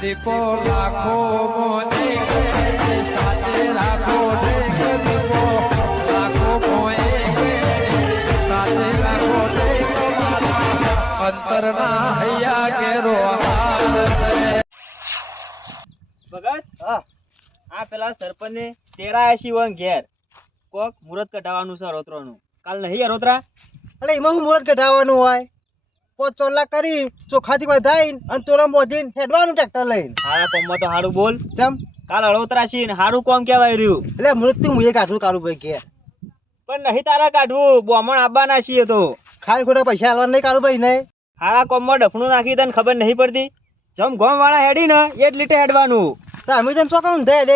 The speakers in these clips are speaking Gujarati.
દીપો લાખો મોને સાથે રાખો દીપો લાખો મોએ સાથે રાખો અંતરના હૈયા કેરો ભગત આ પેલા સરપંચ ને તેરા શિવન ઘેર કોક મુહૂર્ત કઢાવવાનું છે રોતરાનું કાલ નહીં રોતરા એટલે એમાં હું મુહૂર્ત કઢાવવાનું હોય પોત ચોલા કરી ચોખાથી વધાઈને અને તોરમ બોધીને હેડવાનું ટ્રેક્ટર લઈને હારા પમ્મા તો હારું બોલ ચમ કાલ અડોતરા છે ને હારું કોમ કહેવાય રહ્યું એટલે મૃત્યુ હું એ કાઢું કાઢું ભાઈ ઘેર પણ નહીં તારા કાઢવું બોમણ આવવાના છીએ તો ખાઈ ખોટા પૈસા હાલવા નહીં કાઢું ભાઈ નહીં હારા કોમમાં ડફણું નાખી તને ખબર નહીં પડતી જમ ગોમ વાળા હેડી ને એ જ લીટે હેડવાનું તો અમે તને ચોકા ઊંધે દે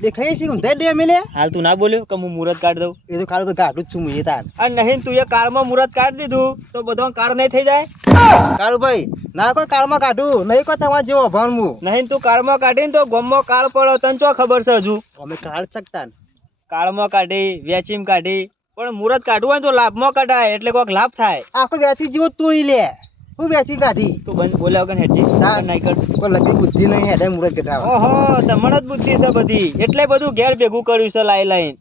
દેખાય છે ઊંધે દે અમે લે હાલ તું ના બોલ્યો કે હું મુહૂર્ત કાઢ દઉં એ તો ખાલી કાઢું જ છું હું એ તાર અને નહીં તું એ કાળમાં મુહૂર્ત કાઢી દીધું તો બધો કાળ નહીં થઈ જાય કાળું ભાઈ ના કોઈ કાળમાં કાઢું નહીં કોઈ તમારે જેવો ભણવું નહીં તું કાળમાં કાઢીને તો ગોમમાં કાળ પડો તને ચો ખબર છે હજુ અમે કાઢ શકતા કાળમાં કાઢી વેચીમ કાઢી પણ મુહૂર્ત કાઢવું હોય તો લાભમાં કઢાય એટલે કોઈક લાભ થાય આખો વેચી જેવો તું લે હું વેચી કાઢી તું બંધ બોલ્યા વગર હેડજી નહીં કર કોઈ લગી બુદ્ધિ નહીં હેડે મુહૂર્ત કઢાવવા ઓહો તમને જ બુદ્ધિ છે બધી એટલે બધું ઘેર ભેગું કર્યું છે લાઈ લાઈન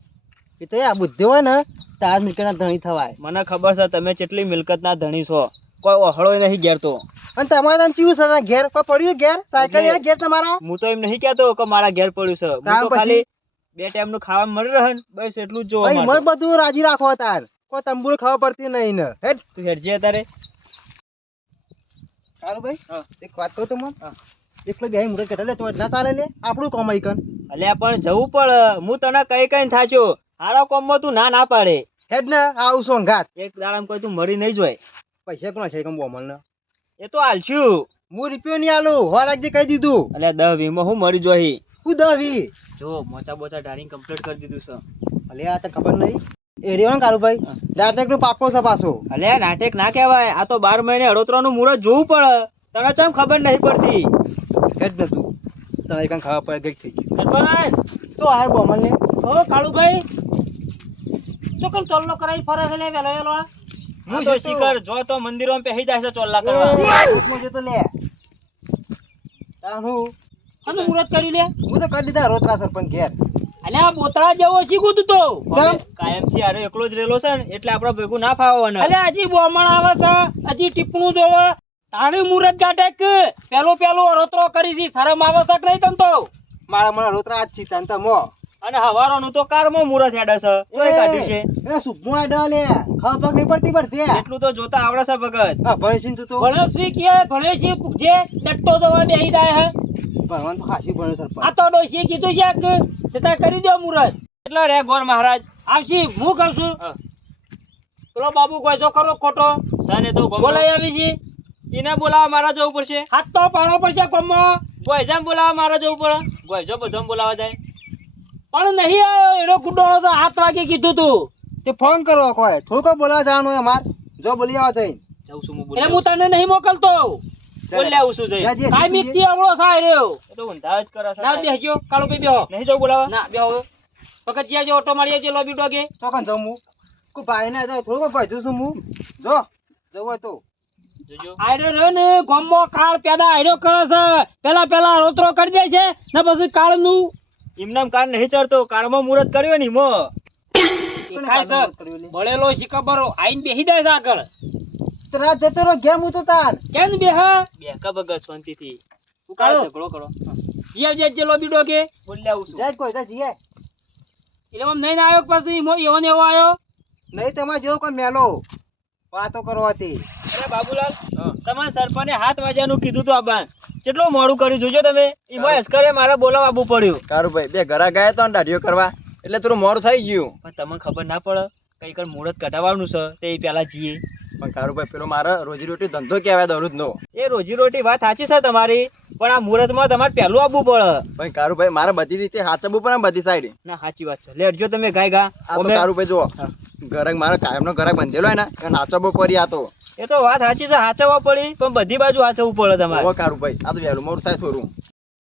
એ તો આ બુદ્ધિ હોય ને તાર મિલકતના ધણી થવાય મને ખબર છે તમે કેટલી મિલકતના ધણી છો કોઈ ઓહળો નહીં ઘેર તો અને તમારે તને ચીવું છે ઘેર કોઈ પડ્યું ઘેર સાયકલ યાર ઘેર તમારા હું તો એમ નહીં કહેતો કે મારા ઘેર પડ્યું છે હું તો પછી? ખાલી બે ટાઈમ નું ખાવા મળી રહે ને બસ એટલું જ જોવા ભાઈ માટે. મન બધું રાજી રાખો તાર કોઈ તંબુર ખાવા પડતી નહીં ને હેડ તું હેડજે અત્યારે સારું ભાઈ હા. એક વાત કહું તો મન હા. એકલો બે મુરત કઢા લે તો ના તારે લે આપણું કમાઈ કન અલ્યા પણ જવું પડે હું તને કઈ કઈ થાચ્યો હારા કોમમાં તું ના ના પાડે હેડ ને આવું છો ઘાત એક દાડામાં કોઈ તું મરી નહીં જોય પૈસા કોણ છે કમ બોમલ ને એ તો હાલશું હું રૂપિયો નહીં આલું હો રાખજે કહી દીધું અલ્યા 10 20 માં હું મરી જોઈ હું 10-20 જો મોચા બોચા ડારિંગ કમ્પ્લીટ કરી દીધું છે અલે આ તો ખબર નહીં એ રહ્યો ને કાળુ ભાઈ દાટક નું પાકો છે પાછો અલ્યા નાટક ના કહેવાય આ તો 12 મહિને અડોતરાનું મુહૂર્ત જોવું પડે તને ચમ ખબર નહીં પડતી હેડ ને તું તને કઈ ખાવા પડે ગઈ થઈ ગઈ સરપંચ તો આય બોમલ ને ઓ કાળુભાઈ તો કલ ચોલ્લો કરાઈ ફરે છે લે વેલો વેલો હું તો શિખર જો તો મંદિરોમાં પહેરી જાય છે ચોલ્લા કરવા જો તો લે તાર હું અમે મુહૂર્ત કરી લે હું તો કરી દીધા રોતરા સરપંચ ઘેર અલ્યા બોતળા જેવો શીખું તું તો કેમ? કાયમ થી આરે એકલો જ રેલો છે ને એટલે આપણે ભેગું ના ફાવવાનું અલ્યા હજી બોમણ આવે છે હજી ટીપણું જોવે તાણી મુરત ગાટે કે પેલો રોતરો કરી છે શરમ આવે છે કે નહીં તમ તો મારા મને રોતરા જ છી તન તો મો અને હવારોનું તો કારમાં મુહૂર્ત હેડે છે તોય કાઢ્યું છે એ સુભો આડો લે ખાવા પગ નહીં પડતી પડતી એટલું તો જોતા આવડે છે ભગત હા ભણેશી તું તો ભણેશ્રી કે ભણેશ્રી પૂછે ટટ્ટો જવા બેહી જાય હે ભણવાનું તો ખાસી ભણે સરપંચ આ તો ડોશી કીધું છે કે છતાં કરી દો મુરત એટલે રે ગોર મહારાજ આવશી હું કહું છું પેલો બાબુ કોઈ જો કરો ખોટો સને તો બોલાઈ આવી છે એને બોલાવા મારા જવું પડશે હાથ તો પાડો પડશે કોમમાં ગોયજામ બોલાવા મારા જવું પડે ગોયજો બધામાં બોલાવા જાય પણ નહીં આવ્યો એનો ગુડોળો તો 7 વાગે કીધું તું તે ફોન કરો કોઈ થોડુંક બોલાવા જવાનું હોય અમાર જો બોલી આવો થઈને જઉં છું હું એટલે હું તને નહીં મોકલતો બોલ્યા આવું છું જઈ જાજે, કાયમી જાજે. થી આવડો સાય રહ્યો એ તો ઊંધા જ કરે છે ના બેસજો કાળો ભાઈ બેહો નહીં જવું બોલાવા ના બેહો ફકત જ્યાં જે ઓટો મારી આવજે લોબી ડોગે ચોકન જાઉં હું કોઈ ભાઈ ને થોડુંક ભાઈ છું હું જો જવું હોય તો જોજો આયડો રહ્યો ને ગામમાં કાળ પેદા આયડો કરે છે પેલા રોતરો કરી દે છે ને પછી કાળ નું એમનામ કાર નહીં ચડતો કારમાં મુહૂર્ત કર્યો ને મો ખાય છે બળેલો શિકબરો આઈને બેહી જાય છે આગળ રાત જતો રહો ઘેર હું તો તાર કેમ બેહ બેકા ભગત શાંતિથી તું કાળો. કાળ ઝઘડો કરો જીયા જે લોબી ડોગે બોલ્યા આવું છું જાય કોઈ તા જીએ એટલે આમ નહીં આવ્યો પછી એવો ને એવો આવ્યો નહીં તમારે જેવો કોઈ મેલો વાતો કરવાથી અરે બાબુલાલ તમારા સરપંચે 7 વાગ્યાનું કીધું તું આબાન કેટલું મોડું કર્યું જોજો તમે ઈમો અસ્કરે મારા બોલાવા આવવું પડ્યું કારુભાઈ બે ઘરા ગયા તો દાઢીઓ કરવા એટલે થોડું મોડું થઈ ગયું પણ તમને ખબર ના પડે કઈ કઈ મુહૂર્ત કઢાવવાનું છે તે પેલા જઈએ પણ કારુભાઈ પેલો મારે રોજી રોટી ધંધો કહેવાય દરરોજનો એ રોજી રોટી વાત સાચી છે તમારી પણ આ મુહૂર્તમાં તમારે પહેલું આવવું પડે પણ કારુભાઈ મારે બધી રીતે હાચવવું પડે ને બધી સાઈડ ના સાચી વાત છે લેટજો તમે ગાય ગા આ તો કારુભાઈ જુઓ ઘરાક મારે કાયમનો ઘરાક બંધેલો હોય ને એ નાચવો પડી આ તો એ તો વાત સાચી છે હાચવવા પડી પણ બધી બાજુ હાચવવું પડે તમારે હવે કારુભાઈ આ તો વહેલું મોડું થાય થોડું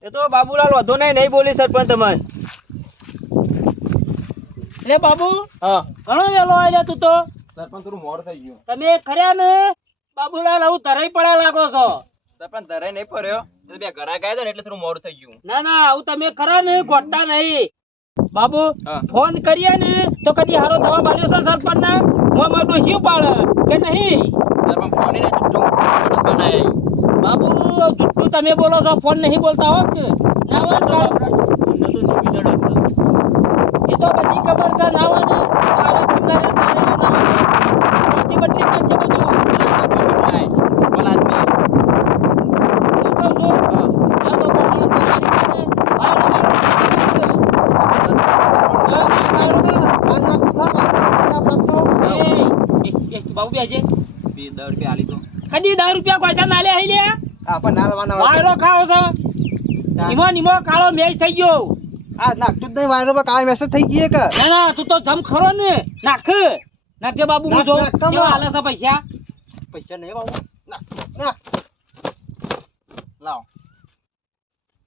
એ તો બાબુલાલ વધુ નહીં બોલી સરપંચ તમને એટલે બાબુ હા ઘણો વેલો આવ્યો તું તો સરપંચ થોડું મોડું થઈ ગયું તમે ખર્યા ને બાબુલાલ આવું તરાઈ પડ્યા લાગો છો સરપંચ ધરાઈ નહીં ફર્યો એટલે બે ઘરા ગયા હતા ને એટલે થોડું મોડું થઈ ગયું. ના ના આવું તમે ખરા ને ગોઠતા નહીં બાબુ. હા. ફોન કરીએ ને તો કદી હારો થવા બાલ્યો છે સરપંચ ને હું મારું ડોશિયું પાડે કે નહીં સરપંચ ફોન એને જુઠ્ઠું બનાય. બાબુ જુઠ્ઠું તમે બોલો છો ફોન નહીં બોલતા હો કે ના હોય તો એ તો બધી ખબર છે ના હોય ને આવો તમને બધી બધી વાત છે બધું બોલ આદમી. હું કહું છું આ તો બહુ તૈયારી કરે બાબુ બેજે બે 10 રૂપિયા આલી તો. કદી 10 રૂપિયા ગોજા ના લે હઈ લે આપણ નાલવાના વાયરો ખાઓ છો નિમો નિમો કાળો મેચ થઈ ગયો આ નાખતું જ નહીં વાયરો પર કાળા મેસેજ થઈ ગઈ કે ના ના તું તો જમ ખરો ને નાખ નાખજે બાબુ હું નાખ, જોઉં નાખ, કમા. કેવા હાલે છે પૈસા પૈસા નહીં બાબુ ના લાવ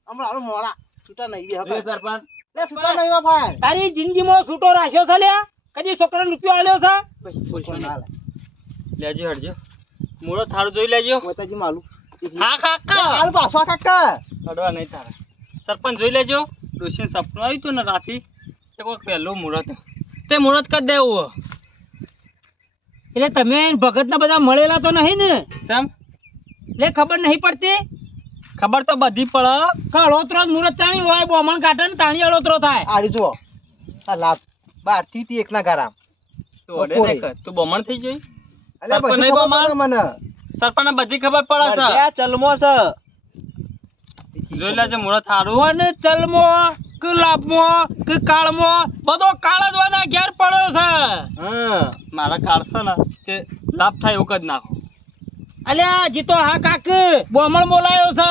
હમણાં હાલો મોડા છૂટા નહીં બે જોયું સરપંચ? લે છૂટા નહીં બા ભાઈ તારી જિંદગીમાં છૂટો રાખ્યો છે લે કદી છોકરાને રૂપિયો આલ્યો છે કોઈ ના લે લેજો હટજો મૂળો થાળું જોઈ લેજો મોતાજી માલું હા કાકા હાલ પાછો કાકા અડવા નહીં તારે સરપંચ જોઈ લેજો ડોશીને સપનું આવ્યું હતું ને રાતી તે કોઈક પહેલું મુહૂર્ત તે મુહૂર્ત કરી દેવું એટલે તમે ભગતના બધા મળેલા તો નહીં ને કેમ લે ખબર નહીં પડતી ખબર તો બધી પડે કે અળોતરો જ મુરત તાણી હોય બોમણ કાઢે ને તાણી અળોતરો થાય આરી જુઓ આ લાભ 12 થી 1 ના ગારામ તું ઓડે બપોરે. નહીં કર તું બમણ થઈ જઈ અલ્યા સરપંચ બધી નહીં ખબર બાબા? પડે મને સરપંચને બધી ખબર પડે છે ચલમો છે જોઈ લેજો મુહૂર્ત સારું કોને ચલમો કે લાભમો કે કાળમો બધો કાળ જ વાના ઘેર પડ્યો છે હા મારા કાઢશે ને તે લાભ થાય એવું જ નાખો અલ્યા જીતો હા કાક બોમણ બોલાયો છે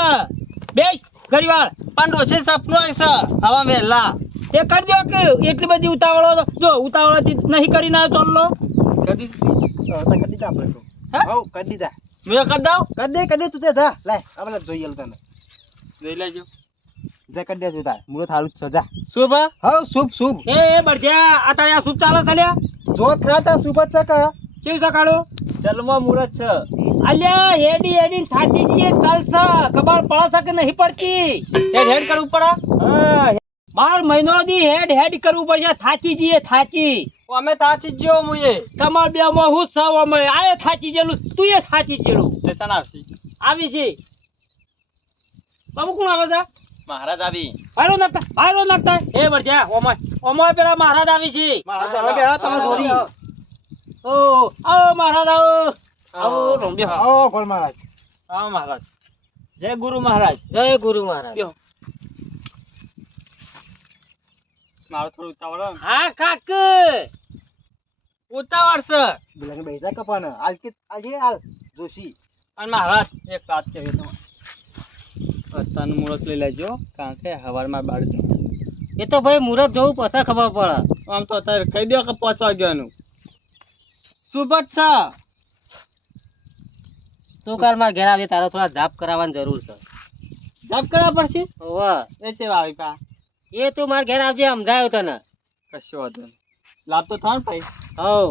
બેસ ઘડીવાર પણ ડોશી સપનું આવી છે હવા વહેલા તે કરી દો કે એટલી બધી ઉતાવળો જો ઉતાવળથી નહીં કરી ના ચોલ્લો કદી કદી જા આપણે તો હા? હો કદી જા મેં કરી દઉં કદી તું તે જા લાય આપણે જોઈએ તને જોઈ લેજો જા કદી દે તું તાર મુરો થારું જ છે જા શું બા હો શુભ શુભ એ બળજ્યા આ તારે આ શુભ ચાલે ચાલ્યા જો ખરા તા શુભ જ છે કે કેવું છે કાળો ચલમો મુહૂર્ત છે અલ્યા હેડી હેડી થાચી જઈએ ચાલશે ખબર પડે છે કે નહીં પડતી હેડ હેડ કરવું પડે હા 12 મહિનો દી હેડ હેડ કરવું પડશે થાચી જઈએ થાચી અમે તાચી જ જો મુએ તમાર બે માં હું સવ અમે આય થાચી જેલું તું એ થાચી જેલું લેતા આવશી આવી છે બાબુ કોણ આવે છે મહારાજ આવી. વાયરો નાખતા એ બળજ્યા ઓમય પેલા મહારાજ આવી છે મારા તો હવે બેહા તમે જોડી ઓ આવો મહારાજ આવો આવો રોમ્યો આવો ગોળ મહારાજ હા મહારાજ જય ગુરુ મહારાજ જય ગુરુ મહારાજ લ્યો. મારું થોડું ઉતાવળ હે. હા કાક ઉતાવળ છે બિલાને બેસા કપાન હાલ કે આજે હાલ જોશી અને મહારાજ એક વાત કહેવી તમારે અત્યારનું મુહૂર્ત લઈ લેજો કારણ કે હવારમાં બાર છે એ તો ભાઈ મુરત જોવું પછી ખબર પડે આમ તો અત્યારે કહી દો કે 5 વાગ્યાનું શુભ જ છે તું કાલ માં ઘેર આવી તારે થોડા જાપ કરાવવાની જરૂર છે જપ કરવા પડશે વાહ એ સેવા આવી પા એ તું માર ઘેર આવજે સમજાયો તને કશો વાંધો નહીં લાભ તો થાય ને ભાઈ હવ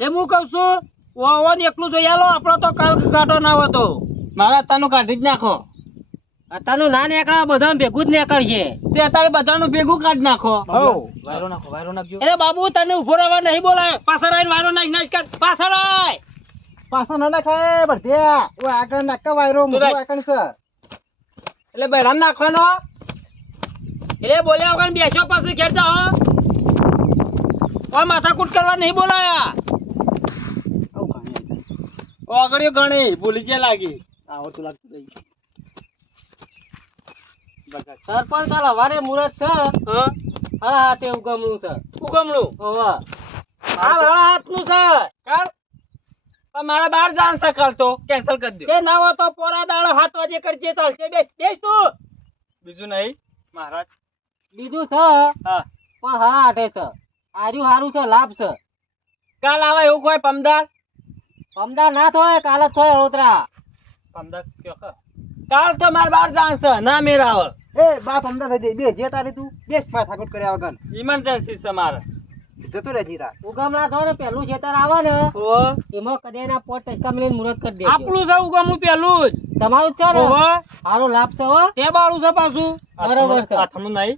એ હું કહું છું ઓવન એકલું જોઈ આલો આપણો તો કાલ ગાટો ના હતો મારે અત્યારનું કાઢી જ નાખો અત્યારનું ના નીકળે બધા ભેગું જ નીકળીએ તે અત્યારે બધાનું ભેગું કાઢી નાખો હો વાયરો નાખજો એટલે બાબુ તને ઉભો રહેવા નહીં બોલાય પાછળ આવીને વાયરો નાખ નાખ કર પાછળ આય પાછા ના નાખાય બળદ્યા ઓ આગળ નાકા વાયરો મુરો આગળ છે એટલે બૈરામ નાખવાનો એટલે બોલ્યા વગર બેસો પાછું ઘેર જાઓ માથાકૂટ કરવા નહીં બોલાયા ઓગળ્યો ઘણી ભૂલી જે લાગી આવડતું લાગતું નહીં સરપંચ કાલ હવારે મુરત છે હા હા હા તે ઉગમણું છે ઉગમણું ઓવા હાલ હાથનું છે કાલ પણ મારા બહાર જાન છે કાલ તો કેન્સલ કરી દો તે ના હોય તો પોરા દાડો 7 વાગે કરજે ચાલશે બેસ તું બીજું નહીં મહારાજ બીજું છે હા પણ હા આઠે છે આર્યું સારું છે લાભ છે કાલ આવે એવું કોઈ પમદાર અમદાવાદ ના થોય કાલ જ થોય અળોતરા પમદાર કયો કે કાલ તો મારા બહાર જાન છે ના મેરા આવે એ બાપ અમદાવાદ થઈ બે જે તારે તું બેસ પાછાકોટ કર્યા વગર ઇમરજન્સી છે મારે જતો રહેજી તાર ઉગમણા થો ને પેલું ખેતર આવે ને ઓહો. એમાં કડિયાના પોટ ટચકા મિલીને મુહૂર્ત કરી દેજો. આપણું છે ઉગામનું પેલું જ તમારું જ છે ને ઓહો. સારો લાભ છે હો. તે બાળું છે પાછું બરોબર છે. આથમું નહીં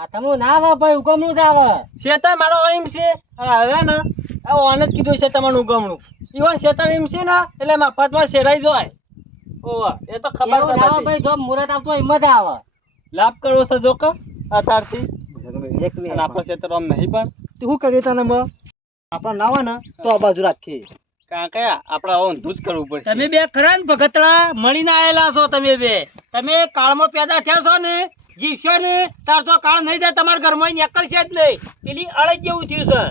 આ તમે ના આવે ભાઈ ઉગમનું જ આવે. શેતાન મારો એમ છે અને હવે ને આ ઓન જ કીધું છે તમારું ઉગમણું ઈવન શેતાન એમ છે ને એટલે મફતમાં શેરાઈ જાય ઓવા એ તો ખબર એવું તો ના આવે નથી. ભાઈ જો મુહૂર્ત આવતો હોય એમ જ આવે. લાભ કરવો છે જો કે અત્યારથી એકલી અને આપણો ક્ષેત્ર આમ નહીં પણ તું શું કરીએ તને આપણા ના હોય ને તો આ બાજુ રાખીએ કાં કયા આપણે હવે ઊંધું જ કરવું પડશે તમે બે ખરા ને ભગતડા મળીને આયેલા છો તમે બે તમે કાળમાં પેદા થયા છો ને જીવશો ને તાર તો કાળ નહીં જાય તમારા ઘરમાં નીકળશે જ નહીં પેલી અળજ જેવું થયું છે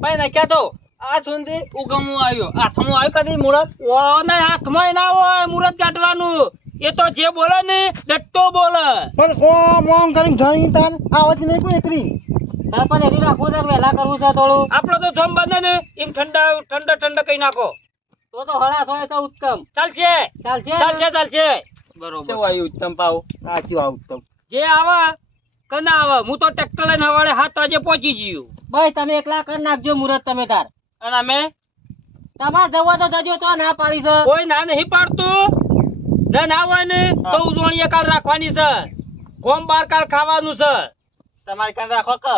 ભાઈ નાખ્યા તો આ સુધી ઉગમણું આવ્યો આથમું આવ્યું કદી મુરત ઓ ના હાથમાં ના હોય મુહૂર્ત કાઢવાનું એ તો જે બોલે ને ડટ્ટો બોલે પણ મોમ કરીને જાણી તાર આવત નહીં કોઈ એકરી સરપંચ એની રાખવું છે કે વહેલા કરવું છે થોડું. આપણો તો જોમ બંધ ને એમ ઠંડા કઈ નાખો તો તો હરાશ હોય તો ઉત્તમ. ચાલશે ચાલશે ને? ચાલશે કેવું બરોબર આવ્યું ઉત્તમ પાવ સાચું આવું જે આવે કે ના આવે હું તો ટ્રેક્ટર લઈને હવાડે 7 વાગે પહોંચી ગયો ભાઈ તમે એકલા કરી નાખજો મુહૂર્ત તમે તાર. અને અમે તમારે જવા તો જજો તો ના પાડી છે. કોઈ ના નહીં પાડતું ના હોય ને તો ઉજવણીએ કાલ રાખવાની છે ગોમ બાર કાલ ખાવાનું છે તમારે કાંઈ રાખો કે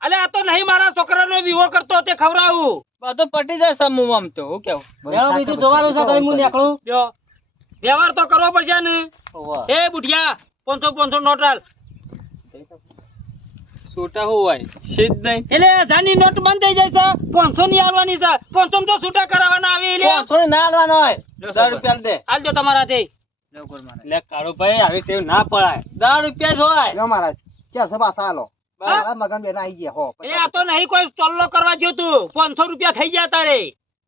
અલે આ તો નહીં મારા છોકરાનો વિવો કરતો તે ખવડાવું બધું પટી જાય સમૂહ આમ તો હું કેવું એવું બીજું જોવાનું છે તો હું નીકળું. લ્યો વ્યવહાર તો કરવો પડશે ને ઓવા. એ બુઢિયા 500 નોટ આલ છૂટા હું હોય સીધ નહીં એટલે હજારની નોટ બંધ થઈ જાય છે 500 ની આવવાની છે 500 તો છૂટા કરાવવાના આવી લે થોડી ના આલવાનો હોય લો 10 રૂપિયા દે આલજો તમારાથી લે કાળુ ભાઈ આવી ટેવ ના પડાય 10 રૂપિયા જ હોય લો મહારાજ 400 પાછા આલો હા? મગન બેન આવી ગયા હો એ આ તો નહીં કોઈ ચોલ્લો કરવા ગયો તું 500 રૂપિયા થઈ ગયા તારે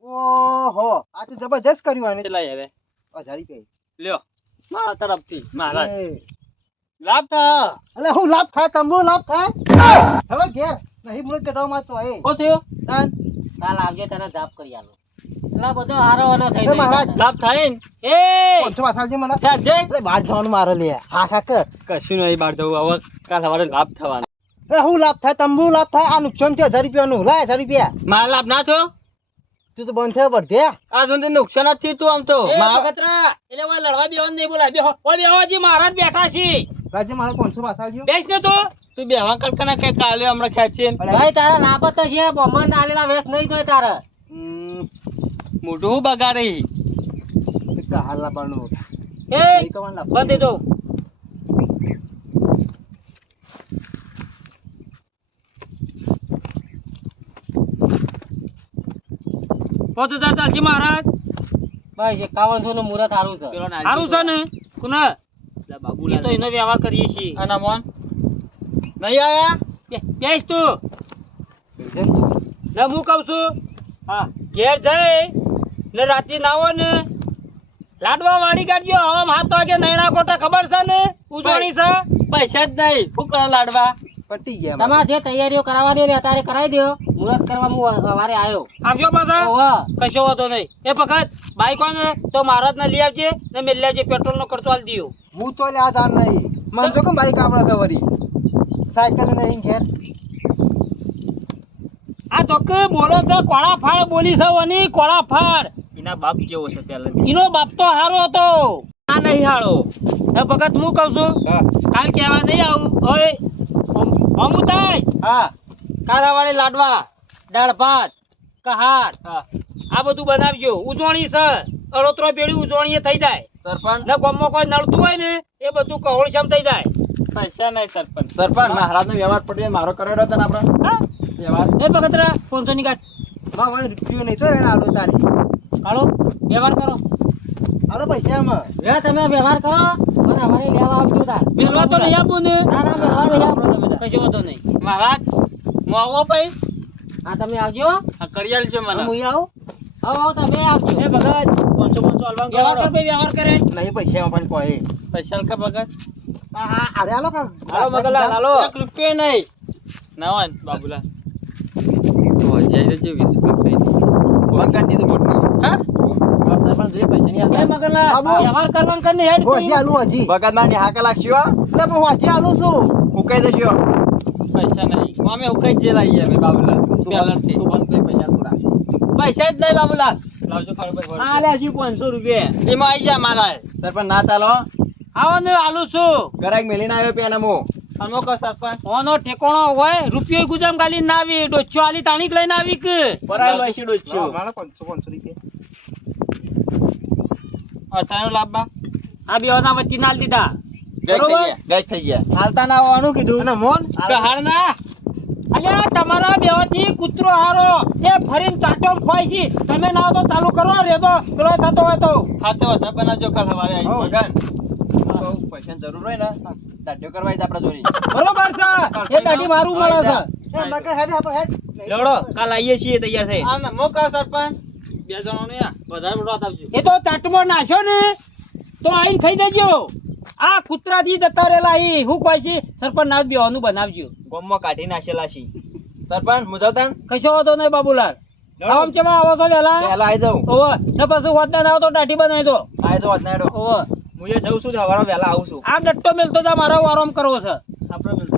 ઓહો આ તો જબરજસ્ત કર્યું આને કેટલા યાર 1000 રૂપિયા લ્યો મારા તરફથી મારા એ, લાભ થા અલે હું લાભ થાય તંબુ લાભ થાય હવે ઘેર નહીં મુરત કઢાવમાં તો એ કો થયો તાન કાલ આવજે તને જાપ કરી આલું. એટલા બધો હારો અને થઈ એ મહારાજ લાભ થાય ને એ 500 પાછા આવજે મને યાર જય એટલે બહાર જવાનું મારે લે હા હા કર કશું નહીં બહાર જવું હવે કાલ સવારે લાભ થવાનો એ હું લાભ થાય તંબુ લાભ થાય આ નુકસાન થયું 1000 રૂપિયાનું લાય 1000 રૂપિયા મારા લાભ ના થયો તું તો બંધ થયો બધે આ સુધી નુકસાન જ થયું તું આમ તો એ ભગતરા એટલે ઓય લડવા બેવાનું નહીં બોલાય બેહો ઓય બેહોજી મહારાજ બેઠા છે રાજ્ય મારે 500 પાછા આવજો બેસ ને તું તું બેહવા કલ્પના કઈ કાલે હમણાં ખેંચીને ભાઈ તારા લાભ જ તો છે બમણ આલેલા વેસ નહીં જોઈ તારે. મોઢું બગાડે એક તો હાલ લાવવાનું એ નહીં કરવાનું લાભ. બંધ દો પોતે ચાલશે મહારાજ ભાઈ 5100 નું મુહૂર્ત સારું છે. સારું છે ને કુના એ તો એનો વ્યવહાર કરીએ છીએ અને મોન નહીં આયા બેસ તું ને હું કહું છું હા ઘેર જઈ ને રાતે નાવો ને લાડવા વાળી કાઢજો હવા 7 વાગે નૈણા કોટા ખબર છે ને ઉજવણી છે પૈસા જ નહીં શું કરો લાડવા પટી ગયા તમારે જે તૈયારીઓ કરાવવાની હોય ને અત્યારે કરાવી દો. મુહૂર્ત કરવા હું સવારે આવ્યો. આવજો પાછા ઓહો. કશો વાંધો નહીં એ વખત બાઈક હોય ને તો મહારાજ ને લઈ આવજે ને મેં લઈ આવજે પેટ્રોલ નો ખર્ચો આલી દીધો હું તો લે આ જાન નહીં મન તો કેમ બાઈક આપણા સવારી સાયકલ નહીં ઘેર આ તો કે બોલો છે કોળા ફાળ બોલી છે ઓની કોળા ફાળ એના બાપ જેવો છે પેલા એનો બાપ તો હારો હતો આ નહીં હાળો એ વખત હું કહું છું હા કાલ કહેવા નહીં આવું ઓય અમુ થાય હા કારાવાળી લાડવા દાળ ભાત કહાર હા આ બધું બનાવજો ઉજવણી છે અડોતરો પેઢી ઉજવણી થઈ જાય સરપંચ ને ગામમાં કોઈ નડતું હોય ને એ બધું કહોળશ્યામ થઈ જાય પૈસા નહીં સરપંચ સરપંચ મહારાજ નો વ્યવહાર પડી મારો કરેલો હતો ને આપડે હા? વ્યવહાર એ બગતરા 500 ની ગાંઠ માં વળી રૂપિયો નહીં તો એને આલો તારી કાઢો વ્યવહાર કરો આલો પૈસામાં લે તમે વ્યવહાર કરો અને અમારે લેવા આવજો તાર. મેળવા તો નહીં આપું ને ના ના મેળવા નહીં આપો. કશો વાંધો નહીં મહારાજ હું આવો ભાઈ હા તમે આવજો. આ કરી આલજો મને હું આવું આવો તમે આવજો. એ ભગત 500 હાલવાનું વ્યવહાર કર ભાઈ વ્યવહાર કરે નહીં પૈસામાં પણ કોઈ પૈસા કે ભગત અરે આલો કા હાલો મગલા હાલો 1 રૂપિયો નહીં નવાન બાબુલાલ તો જાય છે 20 રૂપિયા બગાડ દીધું મોટું હા સરપંચ જે પૈસા નહીં એ મગલા બાબુ. વ્યવહાર કરવાનું કરીને હેડ હજી આલું હજી બગાદ મારની હાકા લાગશો એટલે પણ હું હજી આલું છું ઉકાઈ દેશો પૈસા નહીં અમે ઉકાઈ જે લાવીએ અમે બાબુલાલ પહેલાથી પૈસા જ નહીં બાબુલાલ લાવજો ખાડો ભાઈ આ લે હજી 500 રૂપિયા એમાં આવી જા મારા સરપંચ ના ચાલો આવો ને આલુ છું ગરાક મેલીને આવ્યો પેન અમો અમો કો સરપંચ ઓનો ઠેકોણો હોય રૂપિયો ગુજામ ગાલી ના આવી ડોચ્ચો આલી તાણીક લઈને આવી કે પરાય વાસી ડોચ્યો મારા 500 રૂપિયા અટાણું લાવવા આ બેવાના વચ્ચે નાલ દીધા ગઈ થઈ ગયા હાલતા ના આવવાનું કીધું અને મોન કહાર ના અલ્યા તમારા બેવાથી કૂતરો હારો એ ફરીને ચાટો ખોય છે તમે ના આવો તો ચાલુ કરો રેદો પેલો થતો હોય તો હાથે વધા બનાવજો કાલ સવારે આવી મગન પૈસાની જરૂર હોય ને દાઢીઓ કરવા જ આપણા જોડી બરોબર છે એ દાઢી મારું મળે છે એ મગર હેડ આપણે હેડ લડો કાલ આવીએ છીએ તૈયાર થઈ આ મો કા સરપંચ બે જણો ને વધારે મોટો આપજો એ તો ચાટમાં નાખ્યો ને તો આઈને ખાઈ દેજો આ કૂતરાથી જતા રહેલા ઈ હું કહે છે સરપંચ નાથ બેવાનું બનાવજો ગોમમાં કાઢી નાખેલા છે સરપંચ મુજાવતા કશો વાંધો નહીં બાબુલાલ આમ કેવા આવો છો વેલા પહેલા આવી જાઉં ઓવે ને પાછું વધના ના આવો તો દાઢી બનાવી દો આવી જાઉં આજના હેડો ઓવે હું એ જઉં છું સવારે વહેલા આવું છું આ ડટ્ટો મેલતો જા મારો આરામ કરવો છે આપણે